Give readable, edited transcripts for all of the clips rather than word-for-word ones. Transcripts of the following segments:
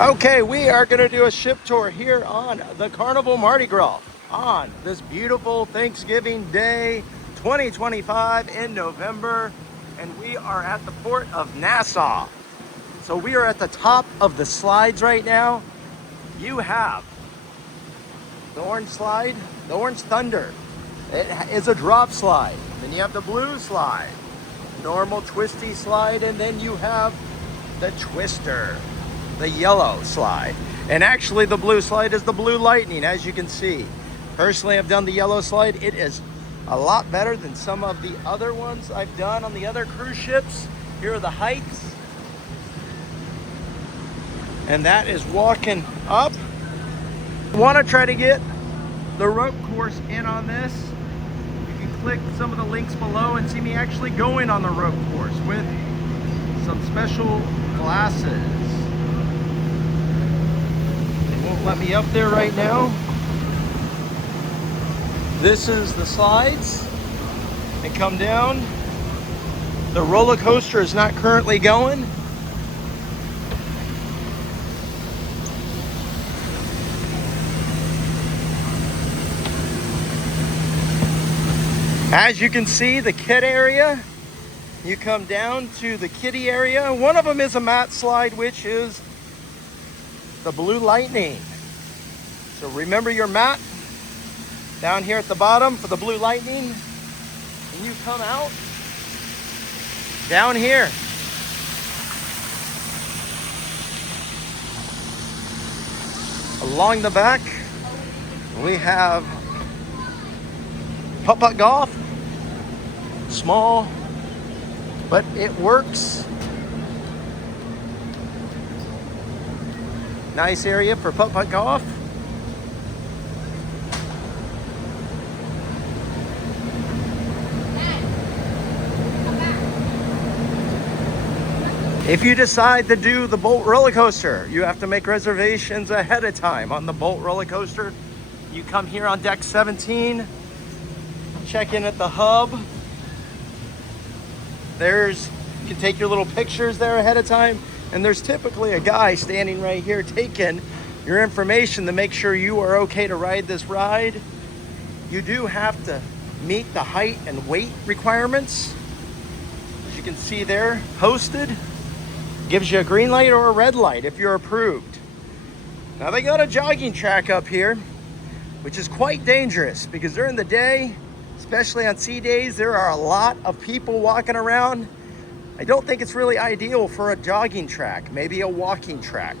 Okay, we are going to do a ship tour here on the Carnival Mardi Gras on this beautiful Thanksgiving Day 2025 in November, and we are at the port of Nassau. So we are at the top of the slides right now. You have the orange slide, the orange thunder. It is a drop slide. Then you have the blue slide, normal twisty slide, and then you have the twister, the yellow slide. And actually the blue slide is the blue lightning, as you can see. Personally, I've done the yellow slide. It is a lot better than some of the other ones I've done on the other cruise ships. Here are the heights. And that is walking up. I want to try to get the rope course in on this. You can click some of the links below and see me actually going on the rope course with some special glasses. They won't let me up there right now. This is the slides. They come down. The roller coaster is not currently going. As you can see, the kid area, you come down to the kiddie area. One of them is a mat slide, which is the blue lightning. So remember your mat down here at the bottom for the blue lightning. And you come out down here. Along the back, we have putt-putt golf. Small, but it works. Nice area for putt-putt golf. If you decide to do the Bolt roller coaster, you have to make reservations ahead of time on the Bolt roller coaster. You come here on deck 17, check in at the hub. You can take your little pictures there ahead of time, and there's typically a guy standing right here taking your information to make sure you are okay to ride this ride. You do have to meet the height and weight requirements. As you can see there, posted. Gives you a green light or a red light if you're approved. Now they got a jogging track up here, which is quite dangerous because during the day, especially on sea days, there are a lot of people walking around. I don't think it's really ideal for a jogging track, maybe a walking track.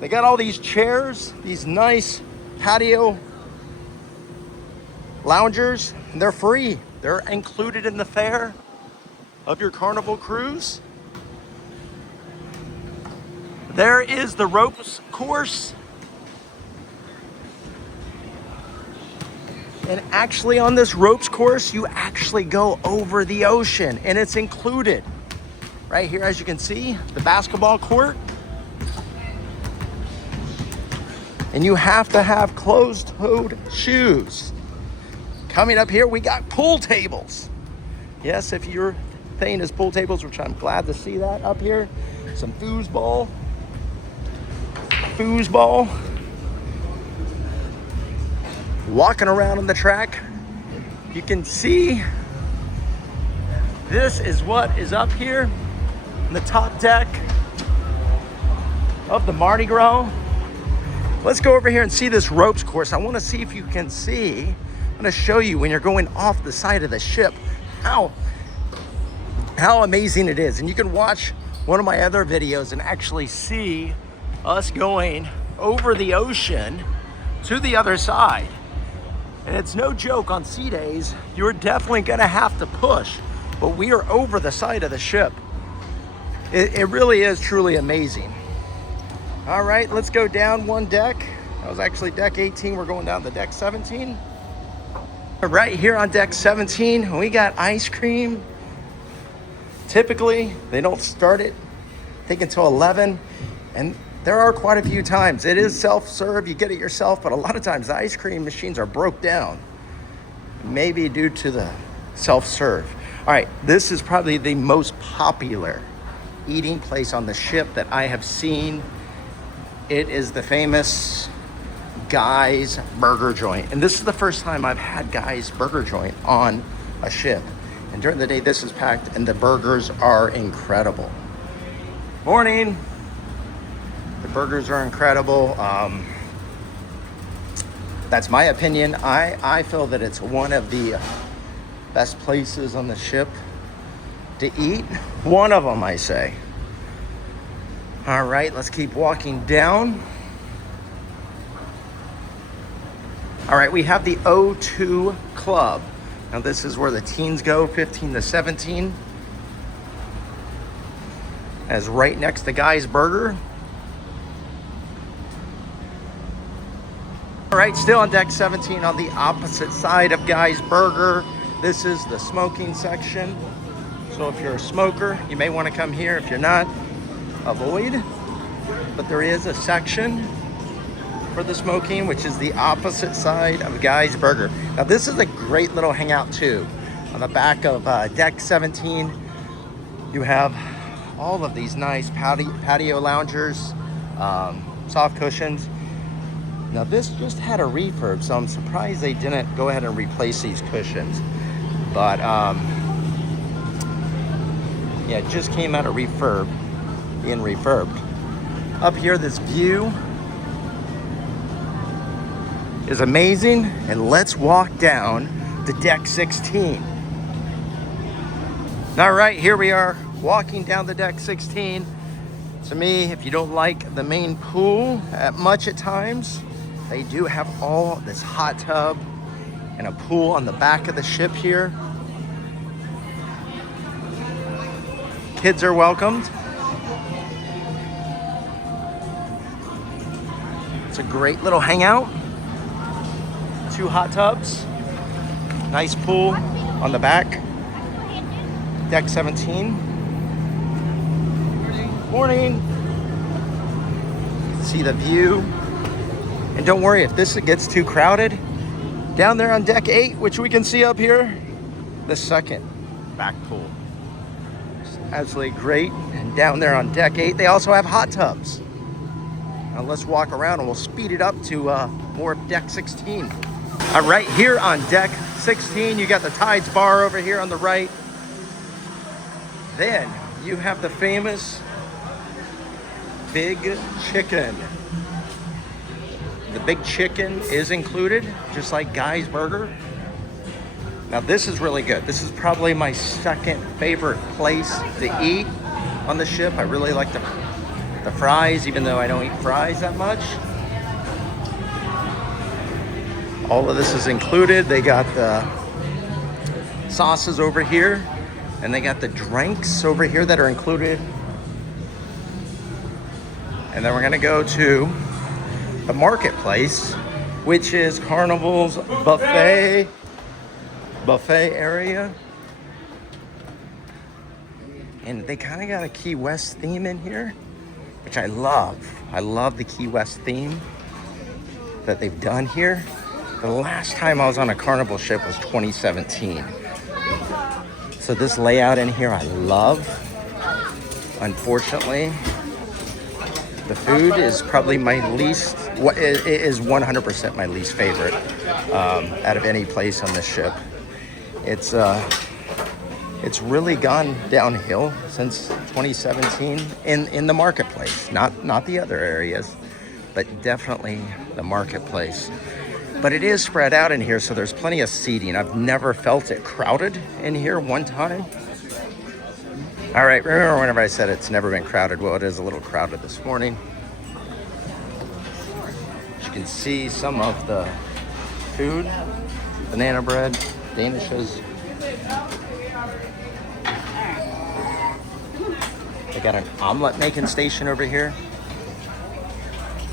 They got all these chairs, these nice patio loungers, and they're free. They're included in the fare of your Carnival cruise. There is the ropes course. And actually on this ropes course, you actually go over the ocean, and it's included. Right here, as you can see, the basketball court. And you have to have closed-toed shoes. Coming up here, we got pool tables. Yes, if your thing is pool tables, which I'm glad to see that up here. Some foosball. Walking around on the track, you can see this is what is up here on the top deck of the Mardi Gras. Let's go over here and see this ropes course. I want to see if you can see. I'm going to show you when you're going off the side of the ship how amazing it is. And you can watch one of my other videos and actually see us going over the ocean to the other side. And it's no joke, on sea days, you're definitely gonna have to push, but we are over the side of the ship. It really is truly amazing. All right, let's go down one deck. That was actually deck 18, we're going down to deck 17. Right here on deck 17, we got ice cream. Typically, they don't start it, I think, until 11, and there are quite a few times. It is self-serve, you get it yourself, but a lot of times the ice cream machines are broke down. Maybe due to the self-serve. All right, this is probably the most popular eating place on the ship that I have seen It is the famous Guy's Burger Joint. And this is the first time I've had Guy's Burger Joint on a ship. And during the day, this is packed and the burgers are incredible. Morning. The burgers are incredible. That's my opinion. I feel that it's one of the best places on the ship to eat. One of them, I say. All right, let's keep walking down. All right, we have the O2 Club. Now this is where the teens go, 15 to 17. As right next to Guy's Burger. All right, still on deck 17 on the opposite side of Guy's Burger. This is the smoking section. So if you're a smoker, you may want to come here. If you're not, avoid. But there is a section for the smoking, which is the opposite side of Guy's Burger. Now this is a great little hangout too. On the back of deck 17, you have all of these nice patio loungers, soft cushions. Now this just had a refurb, so I'm surprised they didn't go ahead and replace these cushions. But yeah, it just came out of being refurbed. Up here, this view is amazing, and let's walk down to deck 16. All right, here we are walking down the deck 16. To me, if you don't like the main pool much at times, they do have all this hot tub and a pool on the back of the ship here. Kids are welcomed. It's a great little hangout. 2 hot tubs, nice pool on the back. Deck 17. Morning. See the view. And don't worry if this gets too crowded. Down there on deck 8, which we can see up here, the second back pool. It's absolutely great. And down there on deck 8, they also have hot tubs. Now let's walk around and we'll speed it up to more of deck 16. All right, here on deck 16, you got the Tides Bar over here on the right. Then you have the famous Big Chicken. The Big Chicken is included, just like Guy's Burger. Now this is really good. This is probably my second favorite place to eat on the ship. I really like the fries, even though I don't eat fries that much. All of this is included. They got the sauces over here, and they got the drinks over here that are included. And then we're gonna go to the marketplace, which is Carnival's buffet area. And they kind of got a Key West theme in here, which I love. I love the Key West theme that they've done here. The last time I was on a Carnival ship was 2017. So this layout in here I love. Unfortunately, the food is probably my least, it is 100% my least favorite out of any place on this ship. It's really gone downhill since 2017 in the marketplace, not the other areas, but definitely the marketplace. But it is spread out in here, so there's plenty of seating. I've never felt it crowded in here one time. All right, remember whenever I said it's never been crowded? Well, it is a little crowded this morning. As you can see some of the food, banana bread, danishes. They got an omelet making station over here.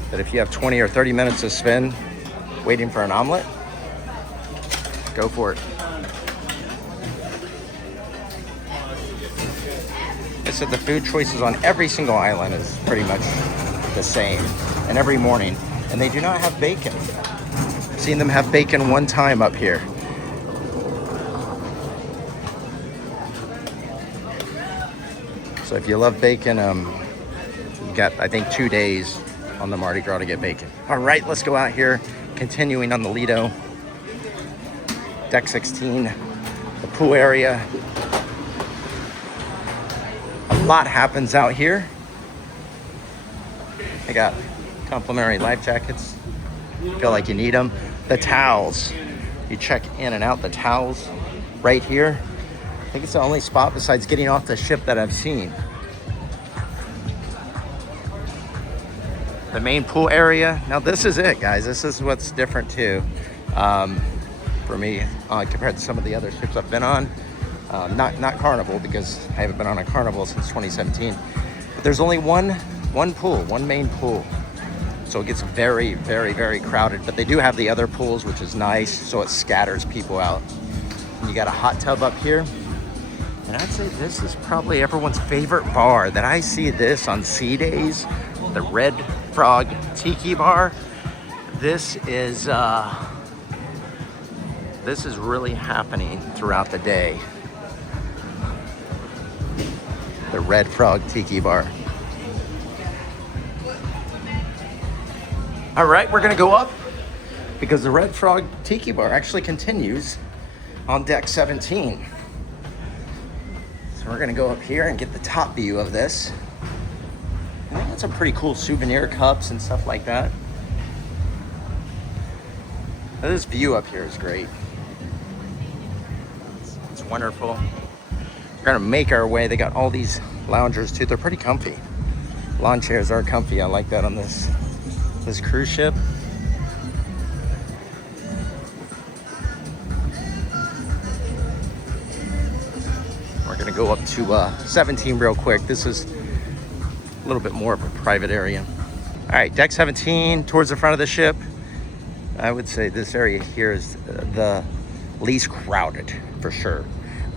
That if you have 20 or 30 minutes to spend waiting for an omelet, go for it. They said the food choices on every single island is pretty much the same, and every morning. And they do not have bacon. I've seen them have bacon one time up here. So if you love bacon, you got, I think, 2 days on the Mardi Gras to get bacon. All right, let's go out here. Continuing on the Lido. Deck 16, the pool area. A lot happens out here. I got complimentary life jackets. Feel like you need them. The towels. You check in and out the towels right here. I think it's the only spot besides getting off the ship that I've seen. The main pool area. Now this is it, guys. This is what's different too. For me, compared to some of the other ships I've been on. Not Carnival, because I haven't been on a Carnival since 2017. But there's only one pool, one main pool. So it gets very, very, very crowded. But they do have the other pools, which is nice, so it scatters people out. And you got a hot tub up here. And I'd say this is probably everyone's favorite bar. That I see this on sea days, the Red Frog Tiki Bar. This is really happening throughout the day. The Red Frog Tiki Bar. All right, we're gonna go up because the Red Frog Tiki Bar actually continues on deck 17. So we're gonna go up here and get the top view of this. I think that's some pretty cool souvenir cups and stuff like that. Now, this view up here is great. It's wonderful. We're gonna make our way. They got all these loungers too. They're pretty comfy. Lawn chairs are comfy. I like that on this cruise ship. We're gonna go up to 17 real quick. This is a little bit more of a private area. All right, deck 17 towards the front of the ship. I would say this area here is the least crowded for sure.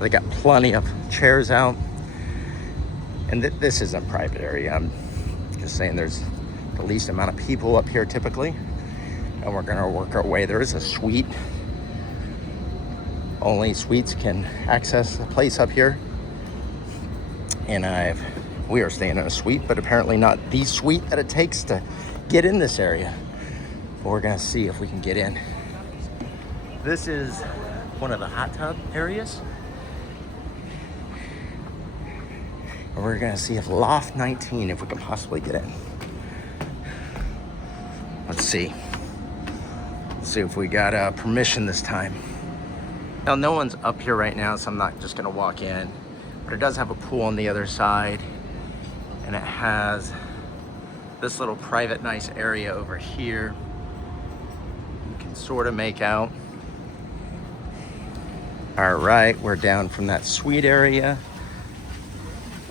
They got plenty of chairs out. And this is a private area. I'm just saying there's the least amount of people up here typically. And we're gonna work our way. There is a suite. Only suites can access the place up here. And we are staying in a suite, but apparently not the suite that it takes to get in this area. But we're gonna see if we can get in. This is one of the hot tub areas. And we're gonna see if loft 19, if we can possibly get in. Let's see. Let's see if we got permission this time. Now, no one's up here right now, so I'm not just gonna walk in. But it does have a pool on the other side. And it has this little private nice area over here. You can sort of make out. All right, we're down from that suite area.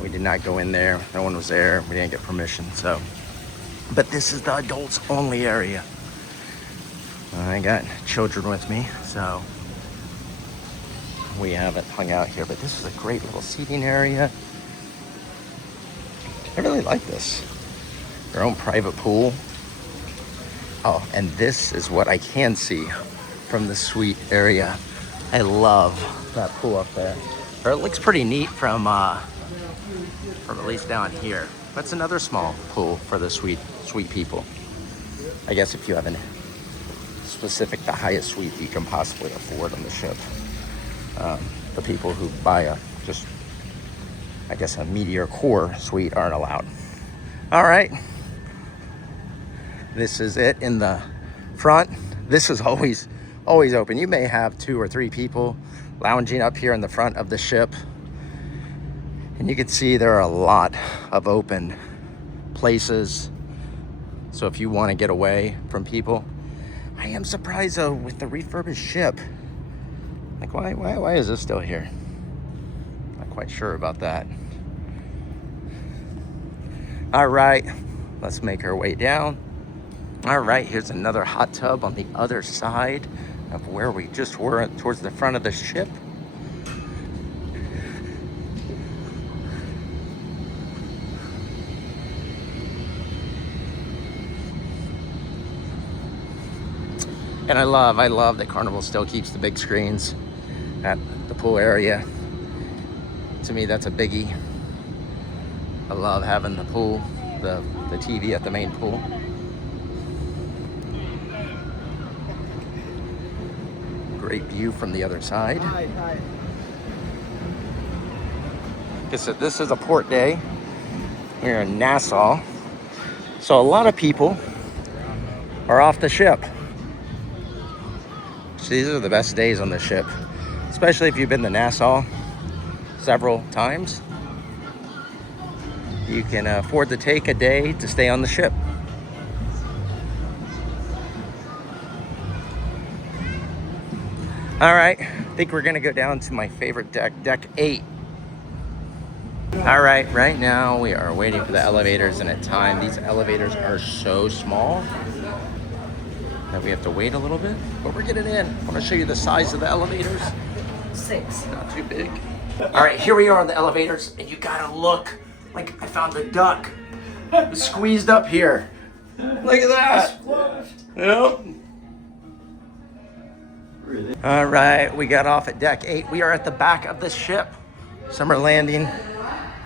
We did not go in there. No one was there. We didn't get permission, so. But this is the adults only area. I got children with me, so we haven't hung out here, but this is a great little seating area. I really like this. Their own private pool. Oh, and this is what I can see from the suite area. I love that pool up there. Or it looks pretty neat from at least down here. That's another small pool for the suite people. I guess if you have a specific, the highest suite you can possibly afford on the ship. The people who buy I guess a Meteor Core suite aren't allowed. All right. This is it in the front. This is always open. You may have 2 or 3 people lounging up here in the front of the ship. And you can see there are a lot of open places. So if you want to get away from people, I am surprised though with the refurbished ship. Like why is this still here? Not quite sure about that. All right, let's make our way down. All right, here's another hot tub on the other side of where we just were, towards the front of the ship. And I love that Carnival still keeps the big screens at the pool area. To me, that's a biggie. I love having the pool, the TV at the main pool. great view from the other side. Hi, hi. Like I said, this is a port day here in Nassau. So a lot of people are off the ship. So these are the best days on the ship, especially if you've been to Nassau several times. You can afford to take a day to stay on the ship. All right, I think we're gonna go down to my favorite deck, deck 8. All right, right now we are waiting for the elevators, and at time, these elevators are so small that we have to wait a little bit, but we're getting in. I wanna show you the size of the elevators. 6. Not too big. All right, here we are on the elevators, and you gotta look like I found a duck. It's squeezed up here. Look at that. Yep. All right, we got off at deck 8. We are at the back of the ship, summer landing,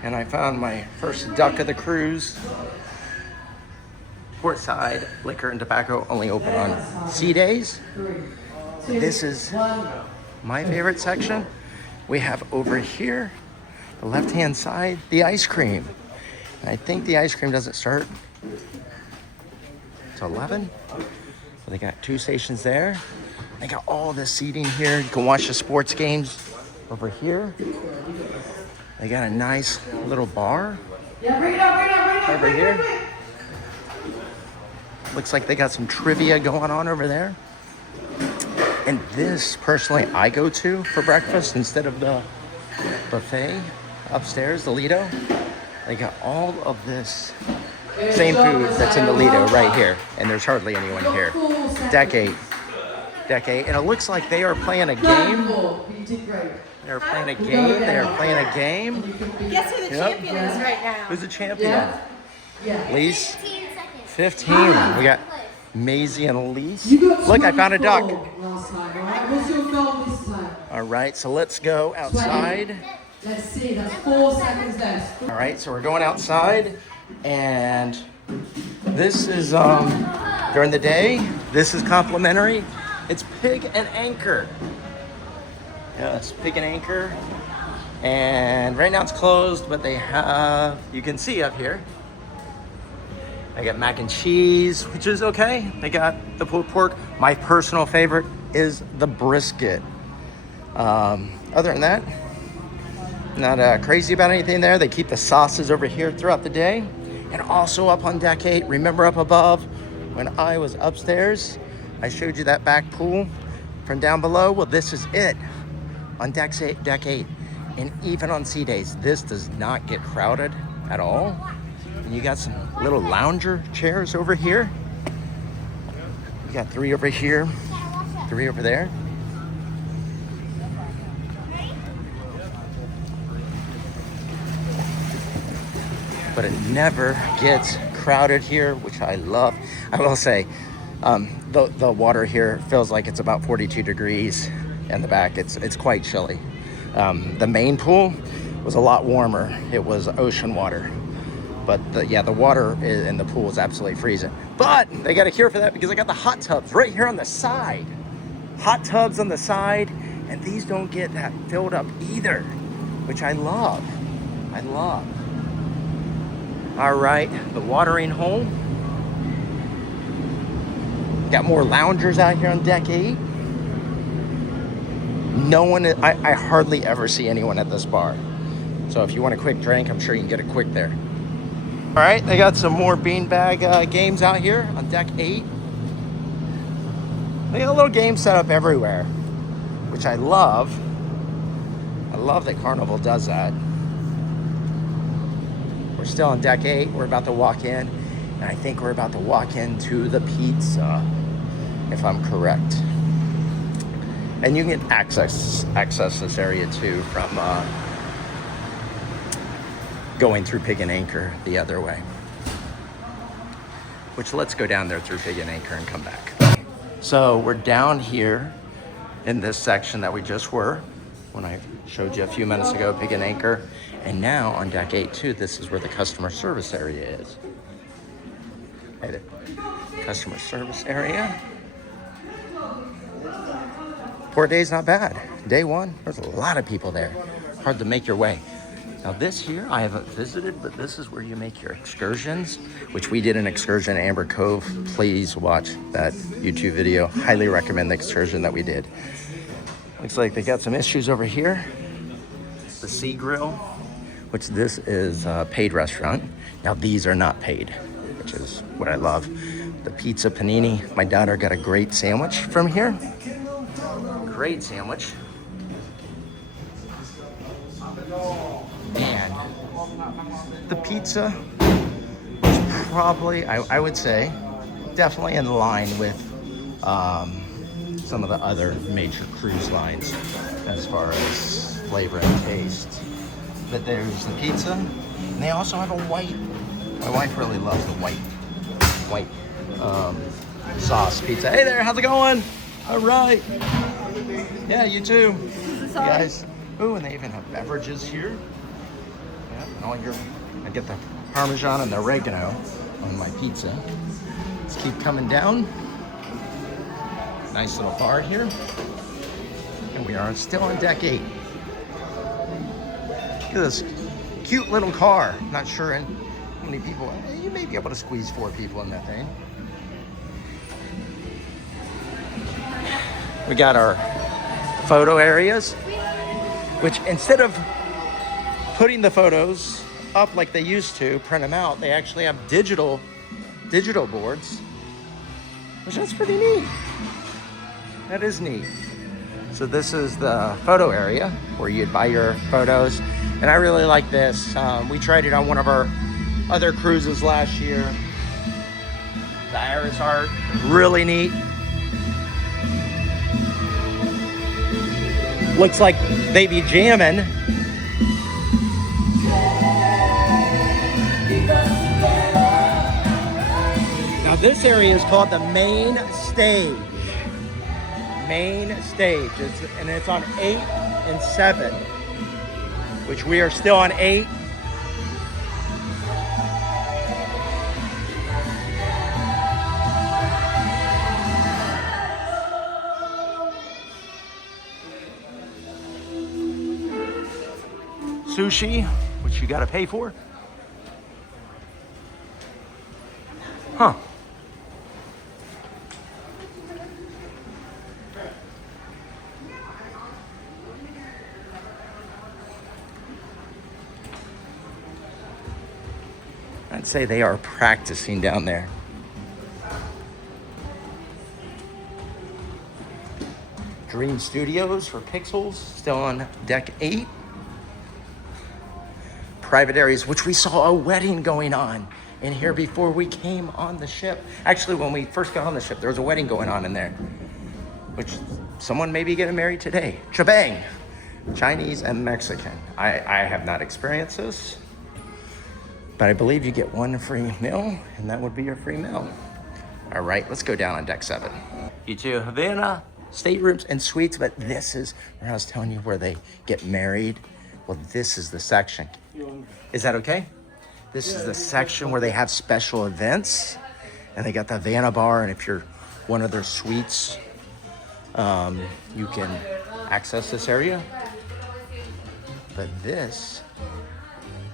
and I found my first duck of the cruise. Port side, liquor and tobacco only open on sea days. This is my favorite section. We have over here, the left-hand side, the ice cream. I think the ice cream doesn't start till 11. So they got 2 stations there. They got all this seating here. You can watch the sports games over here. They got a nice little bar over here. Looks like they got some trivia going on over there. And this, personally, I go to for breakfast instead of the buffet upstairs, the Lido. They got all of this same food that's in the Lido right here. And there's hardly anyone here. Deck 8. And it looks like they are playing a game. They're playing a game. Guess who the champion is right now? Who's the champion? Lise? 15. We got Maisie and Lise. Look, I found a duck. All right, so let's go outside. Let's see, that's 4 seconds left. All right, so we're going outside, and this is during the day. This is complimentary. It's Pig and Anchor. Yes, Pig and Anchor. And right now it's closed, but they have, you can see up here, I got mac and cheese, which is okay. They got the pulled pork. My personal favorite is the brisket. Other than that, not crazy about anything there. They keep the sauces over here throughout the day. And also up on deck 8, remember up above, when I was upstairs, I showed you that back pool from down below. Well, this is it on deck 8. And even on sea days, this does not get crowded at all. And you got some little lounger chairs over here. You got 3 over here, 3 over there. But it never gets crowded here, which I love. I will say, the water here feels like it's about 42 degrees in the back. It's quite chilly. The main pool was a lot warmer. It was ocean water. But the water in the pool is absolutely freezing. But they got a cure for that because I got the hot tubs right here on the side. Hot tubs on the side, and these don't get that filled up either, which I love. All right, the watering hole. Got more loungers out here on deck 8. No one, I hardly ever see anyone at this bar. So if you want a quick drink, I'm sure you can get it quick there. All right, they got some more beanbag games out here on deck 8. They got a little game set up everywhere, which I love. I love that Carnival does that. We're still on deck 8. We're about to walk in, and I think we're about to walk into the Piazza, if I'm correct. And you can access this area too from going through Pig and Anchor the other way. Which, let's go down there through Pig and Anchor and come back. So we're down here in this section that we just were when I showed you a few minutes ago, Pig and Anchor. And now on deck 8 too, this is where the customer service area is. Hey there. Customer service area. Port day's not bad. Day one, there's a lot of people there. Hard to make your way. Now this here, I haven't visited, but this is where you make your excursions, which we did an excursion at Amber Cove. Please watch that YouTube video. Highly recommend the excursion that we did. Looks like they got some issues over here. The Sea Grill, which this is a paid restaurant. Now these are not paid, which is what I love. The pizza panini. My daughter got a great sandwich from here. Great sandwich. And the pizza is probably, I would say, definitely in line with some of the other major cruise lines as far as flavor and taste. But there's the pizza, and they also have a white. My wife really loves the white sauce pizza. Hey there, how's it going? All right. Yeah, you too. You guys. Ooh, and they even have beverages here. Yeah, and I get the Parmesan and the oregano on my pizza. Let's keep coming down. Nice little bar here. And we are still on deck 8. Look at this cute little car. Not sure how many people. You may be able to squeeze 4 people in that thing. We got our photo areas, which instead of putting the photos up like they used to, print them out, they actually have digital boards, which that's pretty neat. That is neat. So this is the photo area where you'd buy your photos. And I really like this. We tried it on one of our other cruises last year. The iris art, really neat. Looks like they be jamming. Now this area is called the main stage. Main stage. It's on 8 and 7, which we are still on 8. Sushi, which you gotta pay for. Huh. I'd say they are practicing down there. Dream Studios for Pixels, still on deck 8. Private areas, which we saw a wedding going on in here before we came on the ship. Actually, when we first got on the ship, there was a wedding going on in there, which someone may be getting married today. Chabang! Chinese and Mexican. I have not experienced this, but I believe you get 1 free meal, and that would be your free meal. All right, let's go down on deck 7. You two, Havana, staterooms and suites, but this is where I was telling you where they get married. Well, this is the section. Is that okay? This is the section where they have special events, and they got the Havana bar, and if you're one of their suites, you can access this area. But this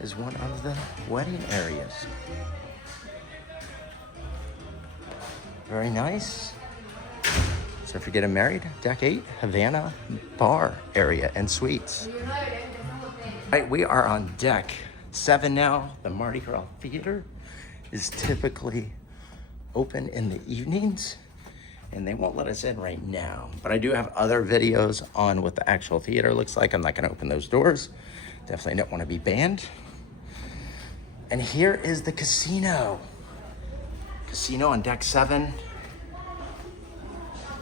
is one of the wedding areas. Very nice. So if you're getting married, deck 8, Havana bar area and suites. All right, we are on deck 7 now. The Mardi Gras Theater is typically open in the evenings, and they won't let us in right now. But I do have other videos on what the actual theater looks like. I'm not gonna open those doors. Definitely don't wanna be banned. And here is the casino. Casino on deck 7.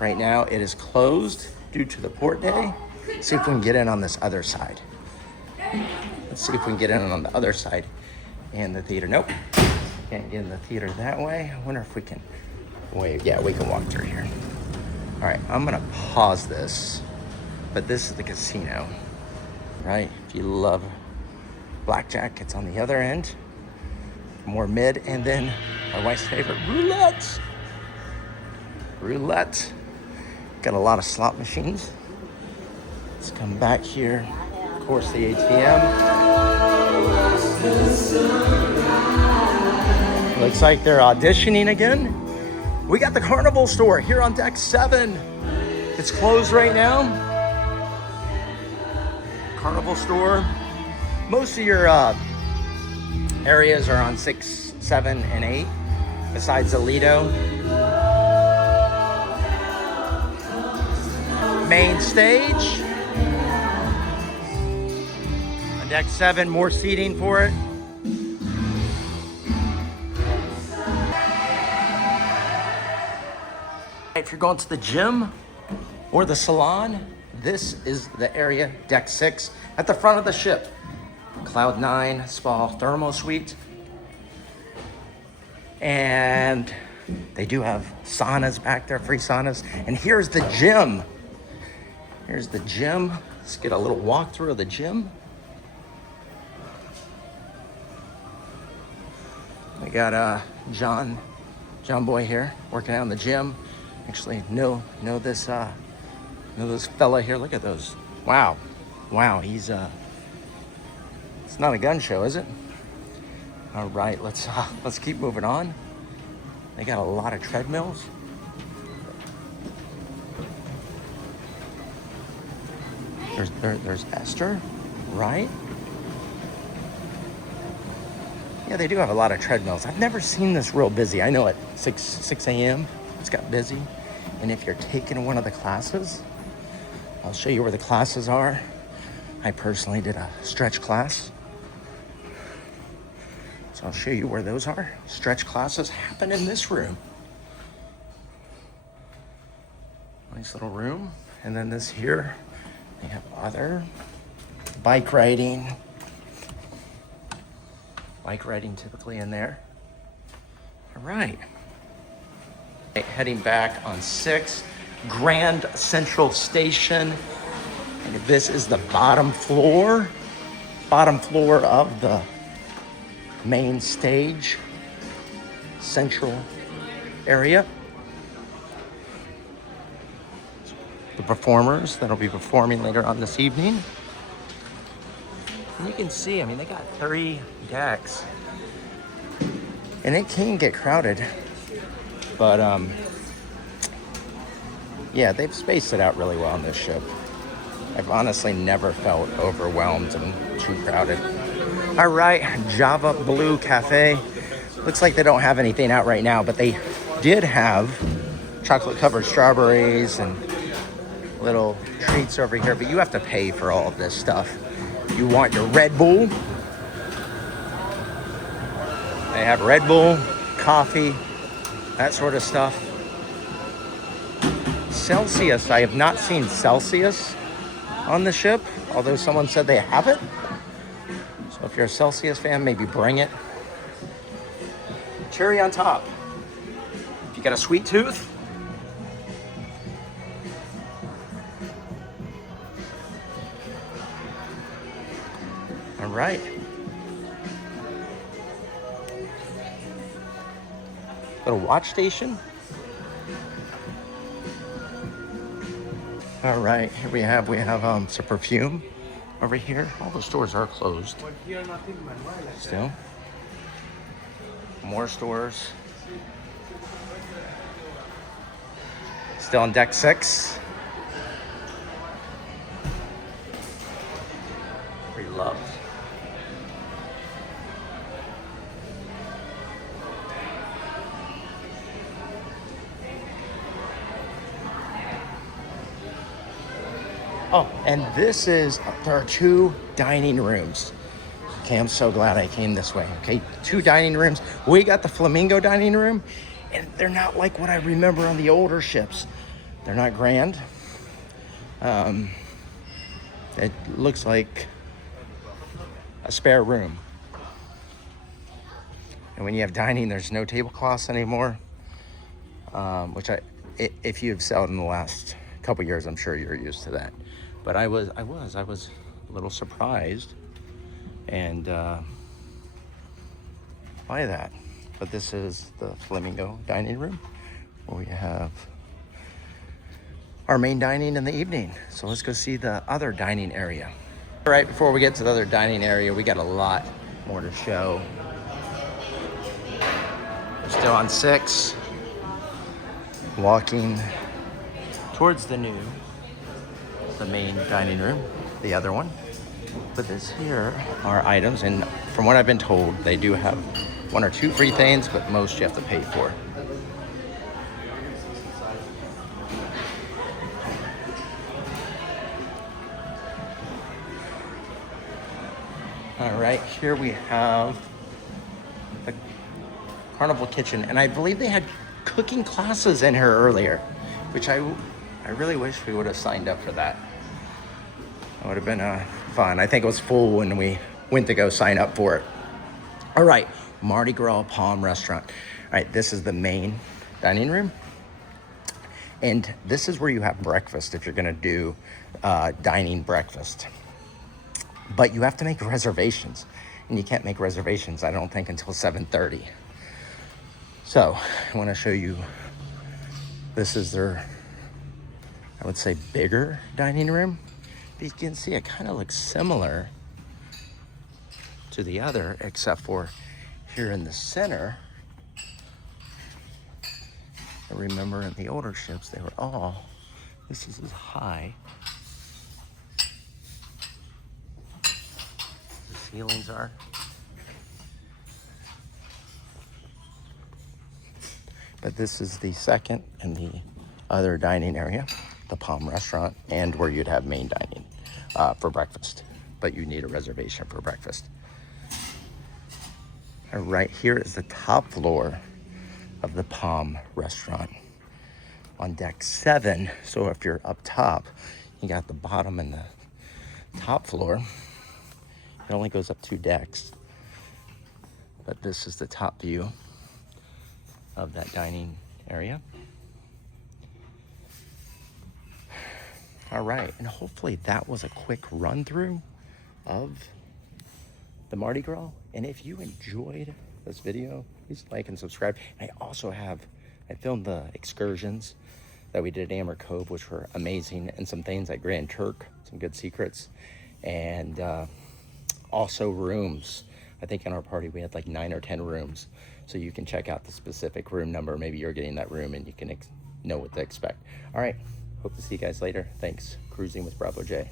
Right now it is closed due to the port day. Let's see if we can get in on this other side. Let's see if we can get in on the other side and the theater. Nope, can't get in the theater that way. I wonder if we can, wait, yeah, we can walk through here. All right, I'm gonna pause this, but this is the casino, right? If you love blackjack, it's on the other end, more mid, and then my wife's favorite, roulette. Roulette, got a lot of slot machines. Let's come back here. Of course, the ATM. Looks like they're auditioning again. We got the Carnival store here on deck 7. It's closed right now. Carnival store. Most of your areas are on 6, 7, and 8, besides the Lido. Main stage. On deck 7, more seating for it. If you're going to the gym or the salon, this is the area, deck 6, at the front of the ship. Cloud 9 Spa Thermo Suite. And they do have saunas back there, free saunas. And here's the gym. Here's the gym. Let's get a little walkthrough of the gym. We got John Boy here working out in the gym. Actually, know this fella here. Look at those. Wow, he's it's not a gun show, is it? All right, let's keep moving on. They got a lot of treadmills. There's Esther, right? Yeah, they do have a lot of treadmills. I've never seen this real busy. I know at 6 a.m. it's got busy. And if you're taking one of the classes, I'll show you where the classes are. I personally did a stretch class. So I'll show you where those are. Stretch classes happen in this room. Nice little room. And then this here, they have other bike riding. Bike riding typically in there. All right. Heading back on 6, Grand Central Station. And this is the bottom floor of the main stage, central area. The performers that'll be performing later on this evening. And you can see, I mean, they got 3 decks. And it can get crowded. But, yeah, they've spaced it out really well on this ship. I've honestly never felt overwhelmed and too crowded. All right, Java Blue Cafe. Looks like they don't have anything out right now, but they did have chocolate-covered strawberries and little treats over here, but you have to pay for all of this stuff. You want your Red Bull. They have Red Bull, coffee, that sort of stuff. Celsius, I have not seen Celsius on the ship, although someone said they have it. So if you're a Celsius fan, maybe bring it. Cherry on top. If you got a sweet tooth. All right. Little watch station. All right, here we have some perfume over here. All the stores are closed still. More stores. Still on deck 6. Pre-loved. Oh, and there are 2 dining rooms. Okay, I'm so glad I came this way. Okay, 2 dining rooms. We got the Flamingo dining room, and they're not like what I remember on the older ships. They're not grand. It looks like a spare room. And when you have dining, there's no tablecloths anymore, which if you've sailed in the last couple years, I'm sure you're used to that. But I was a little surprised and by that. But this is the Flamingo dining room where we have our main dining in the evening. So let's go see the other dining area. All right, before we get to the other dining area, we got a lot more to show. We're still on 6, walking towards the main dining room, the other one. But this here are items, and from what I've been told, they do have 1 or 2 free things, but most you have to pay for. All right, here we have the Carnival Kitchen, and I believe they had cooking classes in here earlier, which I really wish we would have signed up for that. That would have been fun. I think it was full when we went to go sign up for it. All right, Mardi Gras Palm Restaurant. All right, this is the main dining room. And this is where you have breakfast if you're gonna do dining breakfast. But you have to make reservations. And you can't make reservations, I don't think, until 7:30. So, I wanna show you, this is their, I would say, bigger dining room. But you can see it kind of looks similar to the other, except for here in the center. I remember in the older ships, they were all, this is as high. The ceilings are. But this is the second and the other dining area, the Palm Restaurant, and where you'd have main dining for breakfast. But you need a reservation for breakfast. And right here is the top floor of the Palm Restaurant on deck 7. So if you're up top, you got the bottom and the top floor. It only goes up 2 decks. But this is the top view of that dining area. All right, and hopefully that was a quick run through of the Mardi Gras. And if you enjoyed this video, please like and subscribe. I also I filmed the excursions that we did at Amber Cove, which were amazing, and some things at Grand Turk, some good secrets, and also rooms. I think in our party we had like 9 or 10 rooms, so you can check out the specific room number. Maybe you're getting that room and you can know what to expect. All right, hope to see you guys later. Thanks. Cruising with Bravo J.